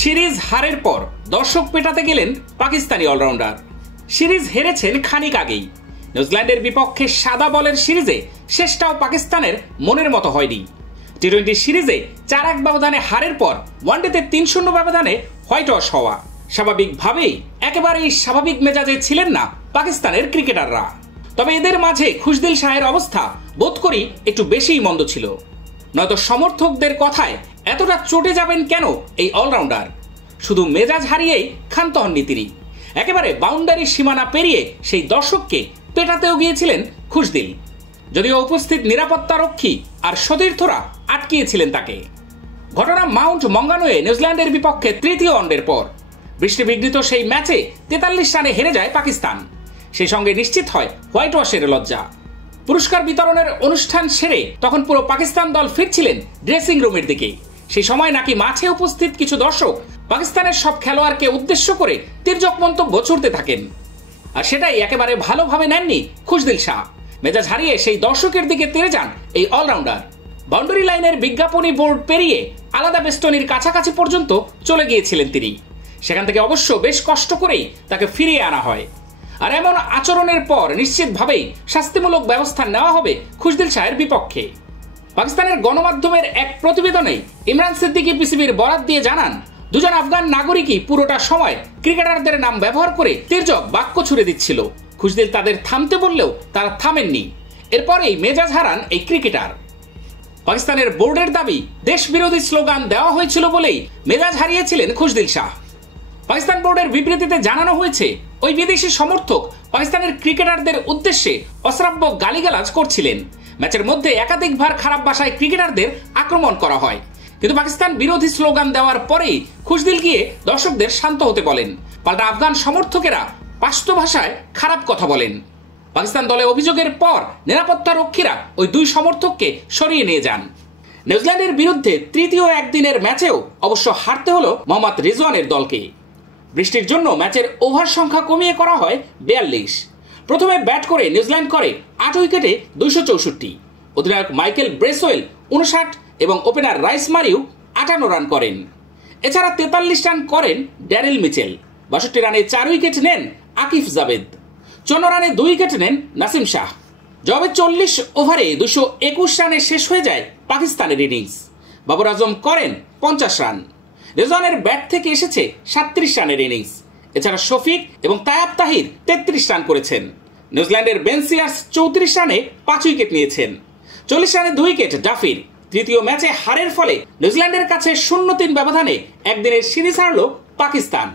Series হারের পর দর্শক পেটাতে গেলেন পাকিস্তানি অলরাউন্ডার। সিরিজ হেরেছেন খানিক আগেই। নিউজিল্যান্ডের বিপক্ষে সাদা বলের সিরিজে শেষটাও পাকিস্তানের মনের মতো হয়নি। টি-20 সিরিজে 4-1 ব্যবধানে হারের পর ওয়ানডেতে 3-0 ব্যবধানে হোয়াইট ওয়াশ হওয়া স্বাভাবিকভাবেই একেবারেই স্বাভাবিক মেজাজে ছিলেন না পাকিস্তানের ক্রিকেটাররা। তবে এদের মাঝে খুশদিল শাহের অবস্থা বোধ করি একটু বেশিই মন্দ ছিল। নয়তো সমর্থকদের কথায় এতটা চটে যাবেন কেন এই অলরাউন্ডার? শুধু মেজাজ হারিয়েই ক্ষান্ত হননি তিনি, একেবারে বাউন্ডারির সীমানা পেরিয়ে সেই দর্শককে পেটাতেও গিয়েছিলেন খুশদিল, যদিও উপস্থিত নিরাপত্তারক্ষী আর সতীর্থরা আটকিয়েছিলেন তাকে। ঘটনা মাউন্ট মঙ্গানুয়ে নিউজিল্যান্ডের বিপক্ষে তৃতীয় ওয়ানডের পর বৃষ্টিবিঘ্নিত সেই ম্যাচে 43 রানে হেরে যায় পাকিস্তান। সেই সঙ্গে নিশ্চিত হয় হোয়াইট ওয়াশের লজ্জা। পুরস্কার বিতরণের অনুষ্ঠান সেরে তখন পুরো পাকিস্তান দল ফিরছিলেন ড্রেসিং রুমের দিকে। সেই সময় নাকি মাঠে উপস্থিত কিছু দর্শক পাকিস্তানের সব খেলোয়াড়কে উদ্দেশ্য করে তির্যক মন্তব্য ছুড়তে থাকেন, আর সেটাই একেবারে ভালোভাবে নেননি খুশদিল শাহ। মেজাজ হারিয়ে সেই দর্শকের দিকে তেড়ে যান এই অলরাউন্ডার। বাউন্ডারি লাইনের বিজ্ঞাপনী বোর্ড পেরিয়ে আলাদা বেষ্টনীর কাছাকাছি পর্যন্ত চলে গিয়েছিলেন তিনি। সেখান থেকে অবশ্য বেশ কষ্ট করেই তাকে ফিরিয়ে আনা হয়। আর এমন আচরণের পর নিশ্চিতভাবেই শাস্তিমূলক ব্যবস্থা নেওয়া হবে খুশদিল শাহের বিপক্ষে। পাকিস্তানের গণমাধ্যমের এক প্রতিবেদনে ইমরান সিদ্দিকী পিসিবির বরাত দিয়ে জানান, দুজন আফগান নাগরিকই পুরোটা সময় ক্রিকেটারদের নাম ব্যবহার করে তির্যক বাক্য ছুড়ে দিচ্ছিল। খুশদিল তাদের থামতে বললেও তারা থামেননি। এরপরেই মেজাজ হারান এই ক্রিকেটার। পাকিস্তানের বোর্ডের দাবি দেশ বিরোধী স্লোগান দেওয়া হয়েছিল বলেই মেজাজ হারিয়েছিলেন খুশদিল শাহ। পাকিস্তান বোর্ডের বিবৃতিতে জানানো হয়েছে, ওই বিদেশি সমর্থক পাকিস্তানের ক্রিকেটারদের উদ্দেশ্যে অশ্রাব্য গালিগালাজ করছিলেন। ম্যাচের মধ্যে একাধিকবার খারাপ ভাষায় ক্রিকেটারদের আক্রমণ করা হয়, কিন্তু পাকিস্তান বিরোধী স্লোগান দেওয়ার পরেই খুশদিল গিয়ে দর্শকদের শান্ত হতে বলেন। পাল্টা আফগান সমর্থকেরা পাশতো ভাষায় খারাপ কথা বলেন। পাকিস্তান দলে অভিযোগের পর নিরাপত্তা রক্ষীরা ওই দুই সমর্থককে সরিয়ে নিয়ে যান। নিউজিল্যান্ডের বিরুদ্ধে তৃতীয় একদিনের ম্যাচেও অবশ্য হারতে হলো মোহাম্মদ রিজওয়ানের দলকে। বৃষ্টির জন্য ম্যাচের ওভার সংখ্যা কমিয়ে করা হয় 42। প্রথমে ব্যাট করে নিউজিল্যান্ড করে 8 উইকেটে 264। অধিনায়ক মাইকেল ব্রেসওয়েল 59 এবং ওপেনার রাইস মারিউ 58 রান করেন। এছাড়া 43 রান করেন ড্যারিল মিচেল। 62 রানে 4 উইকেট নেন আকিফ জাভেদ। 54 রানে 2 উইকেট নেন নাসিম শাহ। জবে 40 ওভারে 221 রানে শেষ হয়ে যায় পাকিস্তানের ইনিংস। বাবর আজম করেন 50 রান। রিজওয়ানের ব্যাট থেকে এসেছে 37 রানের ইনিংস। এছাড়া শফিক এবং তায়াব তাহির 33 রান করেছেন। নিউজিল্যান্ডের বেন সিয়ার্স 34 রানে 5 উইকেট নিয়েছেন। 40 রানে 2 উইকেট ডাফির। তৃতীয় ম্যাচে হারের ফলে নিউজিল্যান্ডের কাছে 0-3 ব্যবধানে একদিনের সিরিজ হারল পাকিস্তান।